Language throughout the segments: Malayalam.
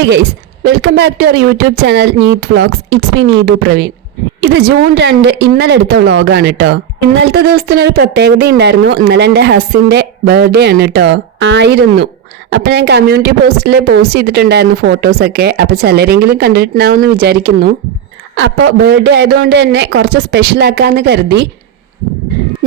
Hi guys, welcome back to our YouTube channel Neeth vlogs. It's me Neethu Praveen. ഇത് ജൂൺ 2 ഇന്നലെ എടുത്ത വ്ളോഗാണ് കേട്ടോ. ഇന്നലത്തെ ദിവസത്തിനൊരു പ്രത്യേകത ഉണ്ടായിരുന്നു. ഇന്നലെ എൻ്റെ ഹസ്സിൻ്റെ ബർത്ത്ഡേ ആണ് കേട്ടോ. ആയിരുന്നു. അപ്പം ഞാൻ കമ്മ്യൂണിറ്റി പോസ്റ്റിൽ പോസ്റ്റ് ചെയ്തിട്ടുണ്ടായിരുന്നു ഫോട്ടോസൊക്കെ. അപ്പോൾ ചിലരെങ്കിലും കണ്ടിട്ടുണ്ടാവുമെന്ന് വിചാരിക്കുന്നു. അപ്പോൾ ബർത്ത്ഡേ ആയതുകൊണ്ട് തന്നെ കുറച്ച് സ്പെഷ്യൽ ആക്കാമെന്ന് കരുതി.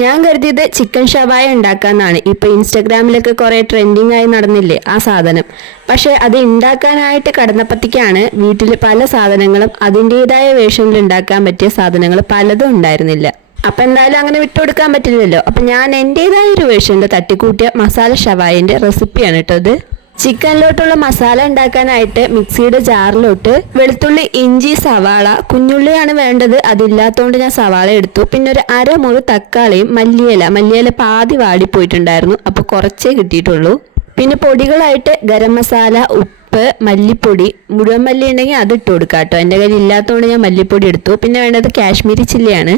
ഞാൻ കരുതിയത് ചിക്കൻ ഷവായ ഉണ്ടാക്കാമെന്നാണ്. ഇപ്പോൾ ഇൻസ്റ്റഗ്രാമിലൊക്കെ കുറേ ട്രെൻഡിങ് ആയി നടന്നില്ലേ ആ സാധനം. പക്ഷേ അത് ഉണ്ടാക്കാനായിട്ട് കടന്നപ്പത്തേക്കാണ് വീട്ടിൽ പല സാധനങ്ങളും അതിൻ്റെതായ വേഷനിൽ ഉണ്ടാക്കാൻ പറ്റിയ സാധനങ്ങൾ പലതും ഉണ്ടായിരുന്നില്ല. അപ്പം എന്തായാലും അങ്ങനെ വിട്ടുകൊടുക്കാൻ പറ്റില്ലല്ലോ. അപ്പം ഞാൻ എൻ്റെതായ ഒരു വേഷനിൽ തട്ടിക്കൂട്ടിയ മസാല ഷവായൻ്റെ റെസിപ്പിയാണ് കേട്ടോ ഇത്. ചിക്കനിലോട്ടുള്ള മസാല ഉണ്ടാക്കാനായിട്ട് മിക്സിയുടെ ജാറിലോട്ട് വെളുത്തുള്ളി, ഇഞ്ചി, സവാള, കുഞ്ഞുള്ളിയാണ് വേണ്ടത്. അതില്ലാത്തതുകൊണ്ട് ഞാൻ സവാള എടുത്തു. പിന്നെ ഒരു അരമുറി തക്കാളിയും മല്ലിയില പാതി വാടിപ്പോയിട്ടുണ്ടായിരുന്നു, അപ്പോൾ കുറച്ചേ കിട്ടിയിട്ടുള്ളൂ. പിന്നെ പൊടികളായിട്ട് ഗരം മസാല, ഉപ്പ്, മല്ലിപ്പൊടി, മുഴുവൻ മല്ലി ഉണ്ടെങ്കിൽ അത് ഇട്ട് കൊടുക്കാം കേട്ടോ. എൻ്റെ കയ്യിൽ ഇല്ലാത്തതുകൊണ്ട് ഞാൻ മല്ലിപ്പൊടി എടുത്തു. പിന്നെ വേണ്ടത് കാശ്മീരി ചില്ലിയാണ്.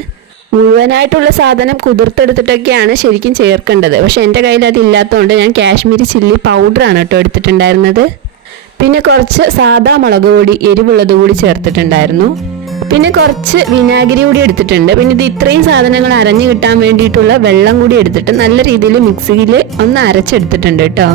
മുഴുവനായിട്ടുള്ള സാധനം കുതിർത്തെടുത്തിട്ടൊക്കെയാണ് ശരിക്കും ചേർക്കേണ്ടത്. പക്ഷെ എൻ്റെ കയ്യിൽ അതില്ലാത്തതുകൊണ്ട് ഞാൻ കാശ്മീരി ചില്ലി പൗഡറാണ് കേട്ടോ എടുത്തിട്ടുണ്ടായിരുന്നത്. പിന്നെ കുറച്ച് സാദാ മുളക് പൊടി, എരിവുള്ളത് കൂടി ചേർത്തിട്ടുണ്ടായിരുന്നു. പിന്നെ കുറച്ച് വിനാഗിരി കൂടി എടുത്തിട്ടുണ്ട്. പിന്നെ ഇത് ഇത്രയും സാധനങ്ങൾ അരഞ്ഞു കിട്ടാൻ വേണ്ടിയിട്ടുള്ള വെള്ളം കൂടി എടുത്തിട്ട് നല്ല രീതിയിൽ മിക്സിയിൽ ഒന്ന് അരച്ചെടുത്തിട്ടുണ്ട് കേട്ടോ.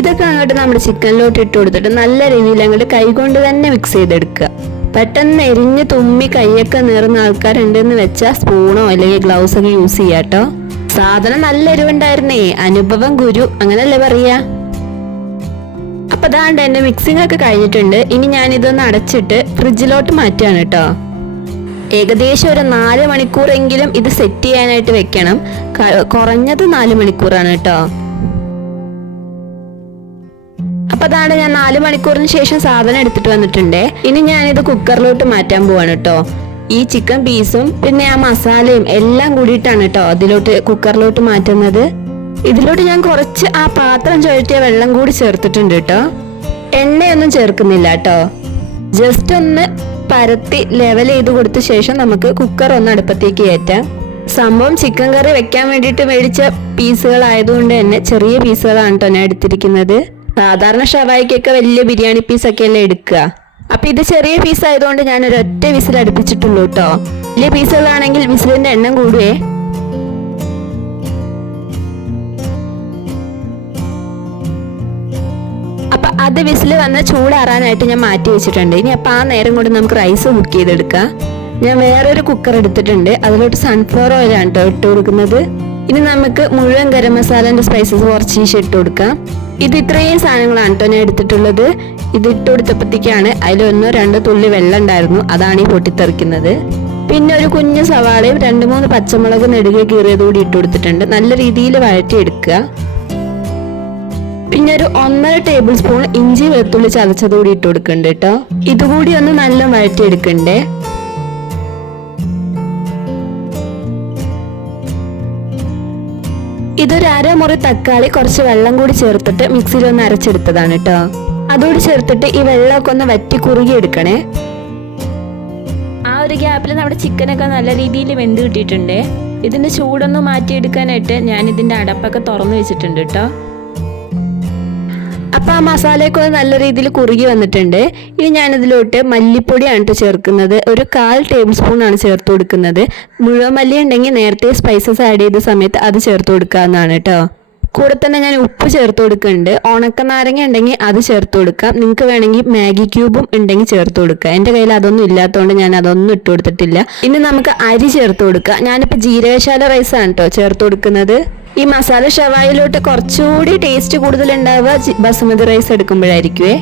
ഇതൊക്കെ അങ്ങോട്ട് നമ്മുടെ ചിക്കനിലോട്ട് ഇട്ട് കൊടുത്തിട്ട് നല്ല രീതിയിൽ അങ്ങോട്ട് കൈകൊണ്ട് തന്നെ മിക്സ് ചെയ്തെടുക്കുക. പെട്ടെന്ന് എരിഞ്ഞ് തുമ്മി കൈയൊക്കെ നീറുന്ന ആൾക്കാരുണ്ടെന്ന് വെച്ചാൽ സ്പൂണോ അല്ലെങ്കിൽ ഗ്ലൗസ് ഒക്കെ യൂസ് ചെയ്യാം കേട്ടോ. സാധനം നല്ല എരിവുണ്ടായിരുന്നേ. അനുഭവം ഗുരു, അങ്ങനല്ലേ പറയാ. അപ്പൊ അതാണ്ട് എന്റെ മിക്സിംഗ് ഒക്കെ കഴിഞ്ഞിട്ടുണ്ട്. ഇനി ഞാൻ ഇതൊന്ന് അടച്ചിട്ട് ഫ്രിഡ്ജിലോട്ട് മാറ്റുകയാണ് കേട്ടോ. ഏകദേശം ഒരു 4 മണിക്കൂറെങ്കിലും ഇത് സെറ്റ് ചെയ്യാനായിട്ട് വെക്കണം. കുറഞ്ഞത് 4 മണിക്കൂറാണ് കേട്ടോ. അപ്പൊ അതാണ് ഞാൻ 4 മണിക്കൂറിന് ശേഷം സാധനം എടുത്തിട്ട് വന്നിട്ടുണ്ട്. ഇനി ഞാനിത് കുക്കറിലോട്ട് മാറ്റാൻ പോവാണ് കേട്ടോ. ഈ ചിക്കൻ പീസും പിന്നെ ആ മസാലയും എല്ലാം കൂടിയിട്ടാണ് കേട്ടോ അതിലോട്ട് കുക്കറിലോട്ട് മാറ്റുന്നത്. ഇതിലോട്ട് ഞാൻ കുറച്ച് ആ പാത്രം ചുഴറ്റിയ വെള്ളം കൂടി ചേർത്തിട്ടുണ്ട് കേട്ടോ. എണ്ണയൊന്നും ചേർക്കുന്നില്ല കേട്ടോ. ജസ്റ്റ് ഒന്ന് പരത്തി ലെവൽ ചെയ്ത് കൊടുത്ത ശേഷം നമുക്ക് കുക്കർ ഒന്ന് അടുപ്പത്തേക്ക് കയറ്റാം. സംഭവം ചിക്കൻ കറി വെക്കാൻ വേണ്ടിയിട്ട് മേടിച്ച പീസുകളായതുകൊണ്ട് തന്നെ ചെറിയ പീസുകളാണ് കേട്ടോ ഞാൻ എടുത്തിരിക്കുന്നത്. സാധാരണ ഷവായിക്കൊക്കെ വലിയ ബിരിയാണി പീസൊക്കെ അല്ലേ എടുക്കുക. അപ്പൊ ഇത് ചെറിയ പീസ് ആയതുകൊണ്ട് ഞാൻ ഒരൊറ്റ വിസിൽ അടുപ്പിച്ചിട്ടുള്ളൂ കേട്ടോ. വലിയ പീസുകളാണെങ്കിൽ വിസിലിന്റെ എണ്ണം കൂടുവേ. അപ്പൊ അത് വിസിൽ വന്ന് ചൂടാറാനായിട്ട് ഞാൻ മാറ്റി വെച്ചിട്ടുണ്ട്. ഇനി അപ്പൊ ആ നേരം കൊണ്ട് നമുക്ക് റൈസ് കുക്ക് ചെയ്തെടുക്കാം. ഞാൻ വേറൊരു കുക്കർ എടുത്തിട്ടുണ്ട്. അതിലോട്ട് സൺഫ്ലവർ ഓയിലാണ് കേട്ടോ ഇട്ട് കൊടുക്കുന്നത്. ഇനി നമുക്ക് മുഴുവൻ ഗരം മസാലന്റെ സ്പൈസസ് കുറച്ച് ഇട്ട് കൊടുക്കാം. ഇത് ഇത്രയും സാധനങ്ങളാണ് കേട്ടോ ഞാൻ എടുത്തിട്ടുള്ളത്. ഇത് ഇട്ട് കൊടുത്തപ്പോഴത്തേക്കാണ് അതിൽ 1-2 തുള്ളി വെള്ളം ഉണ്ടായിരുന്നു, അതാണ് ഈ പൊട്ടിത്തെറിക്കുന്നത്. പിന്നെ ഒരു കുഞ്ഞു സവാളയും 2-3 പച്ചമുളക് നെടുകെ കീറിയത് കൂടി ഇട്ട് കൊടുത്തിട്ടുണ്ട്. നല്ല രീതിയിൽ വഴറ്റിയെടുക്കുക. പിന്നെ ഒരു 1.5 ടേബിൾ സ്പൂൺ ഇഞ്ചി വെളുത്തുള്ളി ചതച്ചത് കൂടി ഇട്ട് കൊടുക്കുന്നുണ്ട് കേട്ടോ. ഇതുകൂടി ഒന്ന് നല്ല വഴറ്റിയെടുക്കണ്ടേ. ഇതൊരു അരമുറി തക്കാളി കുറച്ച് വെള്ളം കൂടി ചേർത്തിട്ട് മിക്സിയിൽ ഒന്ന് അരച്ചെടുത്തതാണ് കേട്ടോ. അതോട് ചേർത്തിട്ട് ഈ വെള്ളമൊക്കെ ഒന്ന് വറ്റി കുറുകി എടുക്കണേ. ആ ഒരു ഗ്യാപ്പിൽ നമ്മുടെ ചിക്കനൊക്കെ നല്ല രീതിയിൽ വെന്ത് കിട്ടിയിട്ടുണ്ട്. ഇതിന്റെ ചൂടൊന്ന് മാറ്റിയെടുക്കാനായിട്ട് ഞാൻ ഇതിന്റെ അടപ്പൊക്കെ തുറന്നു വെച്ചിട്ടുണ്ട് കേട്ടോ. അപ്പൊ ആ മസാലയൊക്കെ ഒന്ന് നല്ല രീതിയിൽ കുറുകി വന്നിട്ടുണ്ട്. ഇനി ഞാനിതിലോട്ട് മല്ലിപ്പൊടിയാണ് കേട്ടോ ചേർക്കുന്നത്. ഒരു 1/4 ടേബിൾ സ്പൂൺ ആണ് ചേർത്ത് കൊടുക്കുന്നത്. മുഴുവൻ മല്ലി ഉണ്ടെങ്കിൽ നേരത്തെ സ്പൈസസ് ആഡ് ചെയ്ത സമയത്ത് അത് ചേർത്ത് കൊടുക്കാവുന്നതാണ് കേട്ടോ. കൂടെ തന്നെ ഞാൻ ഉപ്പ് ചേർത്ത് കൊടുക്കുന്നുണ്ട്. ഉണക്ക നാരങ്ങ ഉണ്ടെങ്കിൽ അത് ചേർത്ത് കൊടുക്കാം. നിങ്ങൾക്ക് വേണമെങ്കിൽ മാഗി ക്യൂബും ഉണ്ടെങ്കിൽ ചേർത്ത് കൊടുക്കുക. എൻ്റെ കയ്യിൽ അതൊന്നും ഇല്ലാത്തതുകൊണ്ട് ഞാൻ അതൊന്നും ഇട്ട് കൊടുത്തിട്ടില്ല. ഇനി നമുക്ക് അരി ചേർത്ത് കൊടുക്കാം. ഞാനിപ്പോൾ ജീരകശാല റൈസാണ് കേട്ടോ ചേർത്ത് കൊടുക്കുന്നത്. ഈ മസാല ഷവായിലോട്ട് കുറച്ചുകൂടി ടേസ്റ്റ് കൂടുതൽ ഉണ്ടാവുക ബസുമതി റൈസ് എടുക്കുമ്പോഴായിരിക്കുവേ.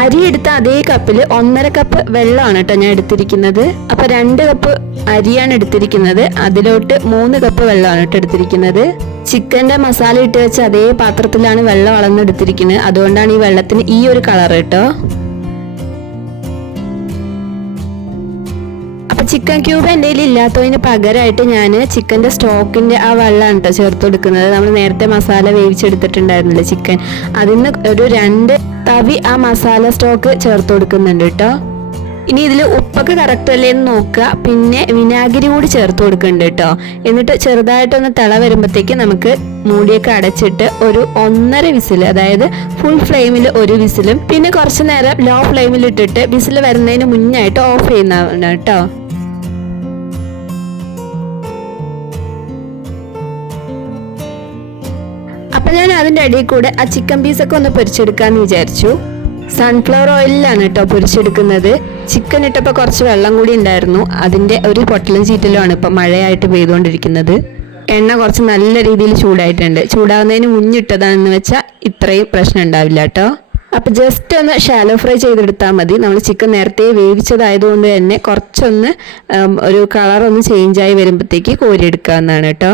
അരി എടുത്ത അതേ കപ്പിൽ 1.5 കപ്പ് വെള്ളമാണ് കേട്ടോ ഞാൻ എടുത്തിരിക്കുന്നത്. അപ്പൊ 2 കപ്പ് അരിയാണ് എടുത്തിരിക്കുന്നത്. അതിലോട്ട് 3 കപ്പ് വെള്ളമാണ് കേട്ടോ എടുത്തിരിക്കുന്നത്. ചിക്കന്റെ മസാല ഇട്ട് വെച്ച അതേ പാത്രത്തിലാണ് വെള്ളം അളന്നെടുത്തിരിക്കുന്നത്. അതുകൊണ്ടാണ് ഈ വെള്ളത്തിന് ഈ ഒരു കളർ കേട്ടോ. ചിക്കൻ ക്യൂബ് എൻ്റെ കയ്യിൽ ഇല്ലാത്തതിന് പകരമായിട്ട് ഞാൻ ചിക്കൻ്റെ സ്റ്റോക്കിൻ്റെ ആ വെള്ളമാണ് കേട്ടോ ചേർത്ത് കൊടുക്കുന്നത്. നമ്മൾ നേരത്തെ മസാല വേവിച്ചെടുത്തിട്ടുണ്ടായിരുന്നില്ല ചിക്കൻ, അതിന് ഒരു 2 തവി ആ മസാല സ്റ്റോക്ക് ചേർത്ത് കൊടുക്കുന്നുണ്ട് കേട്ടോ. ഇനി ഇതിൽ ഉപ്പൊക്കെ കറക്റ്റ് അല്ലേ എന്ന് നോക്കുക. പിന്നെ വിനാഗിരി കൂടി ചേർത്ത് കൊടുക്കുന്നുണ്ട് കേട്ടോ. എന്നിട്ട് ചെറുതായിട്ടൊന്ന് തിള വരുമ്പോഴത്തേക്ക് നമുക്ക് മൂടിയൊക്കെ അടച്ചിട്ട് ഒരു 1.5 വിസിൽ, അതായത് ഫുൾ ഫ്ലെയിമിൽ ഒരു വിസിലും പിന്നെ കുറച്ച് നേരം ലോ ഫ്ലെയിമിൽ ഇട്ടിട്ട് വിസിൽ വരുന്നതിന് മുന്നായിട്ട് ഓഫ് ചെയ്യുന്നതാണ് കേട്ടോ. അപ്പം ഞാൻ അതിൻ്റെ അടിയിൽ കൂടെ ആ ചിക്കൻ പീസൊക്കെ ഒന്ന് പൊരിച്ചെടുക്കാമെന്ന് വിചാരിച്ചു. സൺഫ്ലവർ ഓയിലാണ് കേട്ടോ പൊരിച്ചെടുക്കുന്നത്. ചിക്കൻ ഇട്ടപ്പോൾ കുറച്ച് വെള്ളം കൂടി ഉണ്ടായിരുന്നു, അതിൻ്റെ ഒരു പൊട്ടലും ചീറ്റലുമാണ് ഇപ്പം മഴയായിട്ട് പെയ്തുകൊണ്ടിരിക്കുന്നത്. എണ്ണ കുറച്ച് നല്ല രീതിയിൽ ചൂടായിട്ടുണ്ട്. ചൂടാവുന്നതിന് മുന്നിട്ടതാണെന്ന് വെച്ചാൽ ഇത്രയും പ്രശ്നം ഉണ്ടാവില്ല കേട്ടോ. അപ്പോൾ ജസ്റ്റ് ഒന്ന് ഷാലോ ഫ്രൈ ചെയ്തെടുത്താൽ മതി. നമ്മൾ ചിക്കൻ നേരത്തെ വേവിച്ചതായതുകൊണ്ട് തന്നെ കുറച്ചൊന്ന് ഒരു കളറൊന്ന് ചേഞ്ചായി വരുമ്പോഴത്തേക്ക് കോരിയെടുക്കാവുന്നതാണ് കേട്ടോ.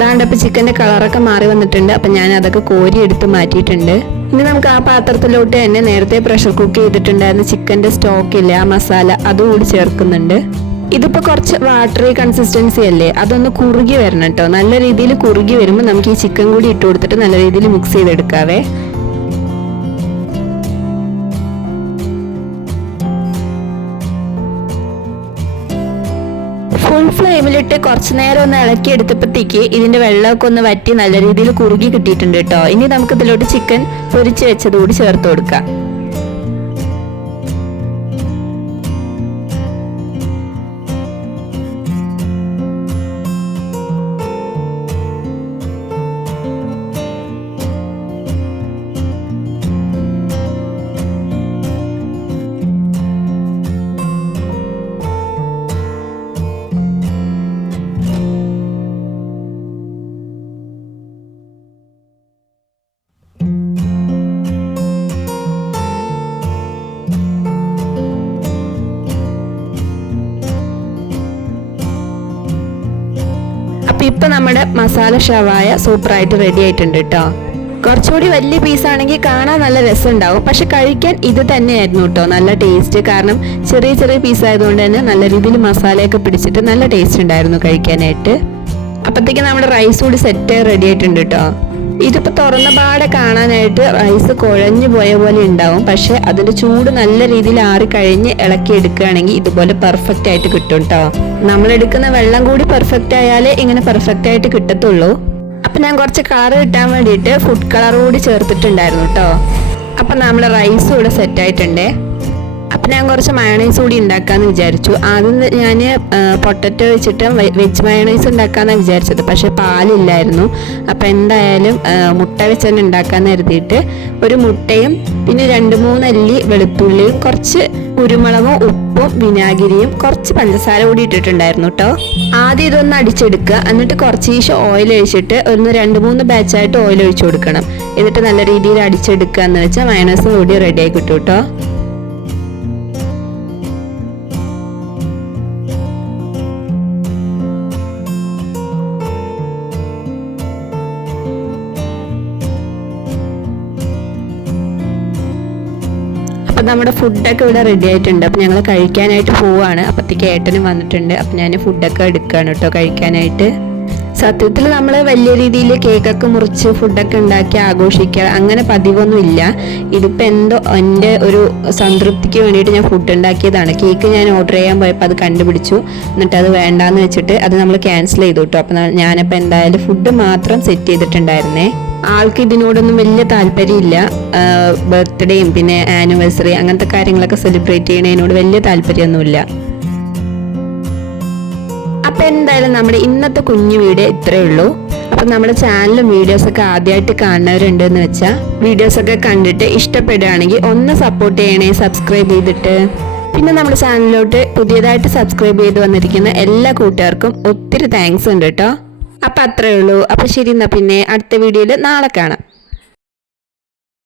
ദാണ്ടപ്പോൾ ചിക്കൻ്റെ കളറൊക്കെ മാറി വന്നിട്ടുണ്ട്. അപ്പം ഞാൻ അതൊക്കെ കോരി എടുത്ത് മാറ്റിയിട്ടുണ്ട്. ഇനി നമുക്ക് ആ പാത്രത്തിലോട്ട് തന്നെ നേരത്തെ പ്രഷർ കുക്ക് ചെയ്തിട്ടുണ്ടായിരുന്ന ചിക്കൻ്റെ സ്റ്റോക്കില്ലേ, ആ മസാല അതുകൂടി ചേർക്കുന്നുണ്ട്. ഇതിപ്പോൾ കുറച്ച് വാട്ടറി കൺസിസ്റ്റൻസി അല്ലേ, അതൊന്ന് കുറുകി വരണം കേട്ടോ. നല്ല രീതിയിൽ കുറുകി വരുമ്പോൾ നമുക്ക് ഈ ചിക്കൻ കൂടി ഇട്ട് കൊടുത്തിട്ട് നല്ല രീതിയിൽ മിക്സ് ചെയ്തെടുക്കാവേ. ഫുൾ ഫ്ലെയിമിലിട്ട് കുറച്ച് നേരം ഒന്ന് ഇളക്കി എടുത്തപ്പോഴത്തേക്ക് ഇതിന്റെ വെള്ളമൊക്കെ ഒന്ന് വറ്റി നല്ല രീതിയിൽ കുറുകി കിട്ടിയിട്ടുണ്ട് കേട്ടോ. ഇനി നമുക്ക് ഇതിലോട്ട് ചിക്കൻ പൊരിച്ച് വെച്ചത് കൂടി ചേർത്ത് കൊടുക്കാം. അപ്പം ഇപ്പം നമ്മുടെ മസാല ഷവായ സൂപ്പറായിട്ട് റെഡി ആയിട്ടുണ്ട് കേട്ടോ. കുറച്ചുകൂടി വലിയ പീസാണെങ്കിൽ കാണാൻ നല്ല രസമുണ്ടാവും, പക്ഷെ കഴിക്കാൻ ഇത് തന്നെയായിരുന്നു കേട്ടോ നല്ല ടേസ്റ്റ്. കാരണം ചെറിയ ചെറിയ പീസായതുകൊണ്ട് തന്നെ നല്ല രീതിയിൽ മസാലയൊക്കെ പിടിച്ചിട്ട് നല്ല ടേസ്റ്റ് ഉണ്ടായിരുന്നു കഴിക്കാനായിട്ട്. അപ്പോഴത്തേക്ക് നമ്മുടെ റൈസ് കൂടി സെറ്റ് റെഡി ആയിട്ടുണ്ട് കേട്ടോ. ഇതിപ്പോൾ തുറന്ന പാടെ കാണാനായിട്ട് റൈസ് കുഴഞ്ഞു പോയ പോലെ ഉണ്ടാവും, പക്ഷെ അതിൻ്റെ ചൂട് നല്ല രീതിയിൽ ആറിക്കഴിഞ്ഞ് ഇളക്കി എടുക്കുകയാണെങ്കിൽ ഇതുപോലെ പെർഫെക്റ്റ് ആയിട്ട് കിട്ടും കേട്ടോ. നമ്മളെടുക്കുന്ന വെള്ളം കൂടി പെർഫെക്റ്റ് ആയാലേ ഇങ്ങനെ പെർഫെക്റ്റ് ആയിട്ട് കിട്ടത്തുള്ളൂ. അപ്പം ഞാൻ കുറച്ച് കളർ കിട്ടാൻ വേണ്ടിയിട്ട് ഫുഡ് കളർ കൂടി ചേർത്തിട്ടുണ്ടായിരുന്നു കേട്ടോ. അപ്പം നമ്മുടെ റൈസ് ഇവിടെ സെറ്റായിട്ടുണ്ടേ. അപ്പം ഞാൻ കുറച്ച് മയണൈസ് കൂടി ഉണ്ടാക്കാമെന്ന് വിചാരിച്ചു. ആദ്യം ഞാൻ പൊട്ടറ്റോ വെച്ചിട്ട് വെജ് മയണൈസ് ഉണ്ടാക്കാമെന്നാണ് വിചാരിച്ചത്, പക്ഷേ പാലില്ലായിരുന്നു. അപ്പം എന്തായാലും മുട്ട വെച്ച് തന്നെ ഉണ്ടാക്കാമെന്ന് കരുതിയിട്ട് ഒരു മുട്ടയും പിന്നെ 2-3 അല്ലി വെളുത്തുള്ളിയും കുറച്ച് കുരുമുളകും ഉപ്പും വിനാഗിരിയും കുറച്ച് പഞ്ചസാര കൂടി ഇട്ടിട്ടുണ്ടായിരുന്നു കേട്ടോ. ആദ്യം ഇതൊന്ന് അടിച്ചെടുക്കുക, എന്നിട്ട് കുറച്ച് ഓയിൽ ഒഴിച്ചിട്ട് ഒന്ന് 2-3 ബാച്ചായിട്ട് ഓയിൽ ഒഴിച്ചു കൊടുക്കണം. എന്നിട്ട് നല്ല രീതിയിൽ അടിച്ചെടുക്കുക എന്ന് വെച്ചാൽ മയണൈസ് കൂടി റെഡിയായി കിട്ടും കേട്ടോ. അപ്പം നമ്മുടെ ഫുഡൊക്കെ ഇവിടെ റെഡി ആയിട്ടുണ്ട്. അപ്പം ഞങ്ങൾ കഴിക്കാനായിട്ട് പോവുകയാണ്. അപ്പോഴത്തേക്ക് ഏട്ടനും വന്നിട്ടുണ്ട്. അപ്പം ഞാൻ ഫുഡൊക്കെ എടുക്കുകയാണ് കേട്ടോ കഴിക്കാനായിട്ട്. സത്യത്തിൽ നമ്മൾ വലിയ രീതിയിൽ കേക്കൊക്കെ മുറിച്ച് ഫുഡൊക്കെ ഉണ്ടാക്കി ആഘോഷിക്കുക അങ്ങനെ പതിവൊന്നുമില്ല. ഇതിപ്പോൾ എന്തോ എൻ്റെ ഒരു സംതൃപ്തിക്ക് വേണ്ടിയിട്ട് ഞാൻ ഫുഡ് ഉണ്ടാക്കിയതാണ്. കേക്ക് ഞാൻ ഓർഡർ ചെയ്യാൻ പോയപ്പോൾ അത് കണ്ടുപിടിച്ചു, എന്നിട്ട് അത് വേണ്ടാന്ന് വെച്ചിട്ട് അത് നമ്മൾ ക്യാൻസൽ ചെയ്തു കേട്ടോ. അപ്പം ഞാനപ്പോൾ എന്തായാലും ഫുഡ് മാത്രം സെറ്റ് ചെയ്തിട്ടുണ്ടായിരുന്നേ. ആൾക്ക് ഇതിനോടൊന്നും വലിയ താല്പര്യമില്ല. ബർത്ത്ഡേയും പിന്നെ ആനിവേഴ്സറി അങ്ങനത്തെ കാര്യങ്ങളൊക്കെ സെലിബ്രേറ്റ് ചെയ്യണതിനോട് വലിയ താല്പര്യമൊന്നുമില്ല. അപ്പം എന്തായാലും നമ്മുടെ ഇന്നത്തെ കുഞ്ഞു വീഡിയോ ഇത്രയേ ഉള്ളൂ. അപ്പം നമ്മുടെ ചാനലും വീഡിയോസൊക്കെ ആദ്യമായിട്ട് കാണുന്നവരുണ്ടെന്ന് വെച്ചാൽ വീഡിയോസൊക്കെ കണ്ടിട്ട് ഇഷ്ടപ്പെടുകയാണെങ്കിൽ ഒന്ന് സപ്പോർട്ട് ചെയ്യണേ, സബ്സ്ക്രൈബ് ചെയ്തിട്ട്. പിന്നെ നമ്മുടെ ചാനലിലോട്ട് പുതിയതായിട്ട് സബ്സ്ക്രൈബ് ചെയ്ത് വന്നിരിക്കുന്ന എല്ലാ കൂട്ടുകാർക്കും ഒത്തിരി താങ്ക്സ് ഉണ്ട് കേട്ടോ. അപ്പം അത്രയേ ഉള്ളൂ. അപ്പം ശരി, എന്നാൽ പിന്നെ അടുത്ത വീഡിയോയിൽ നാളെ കാണാം.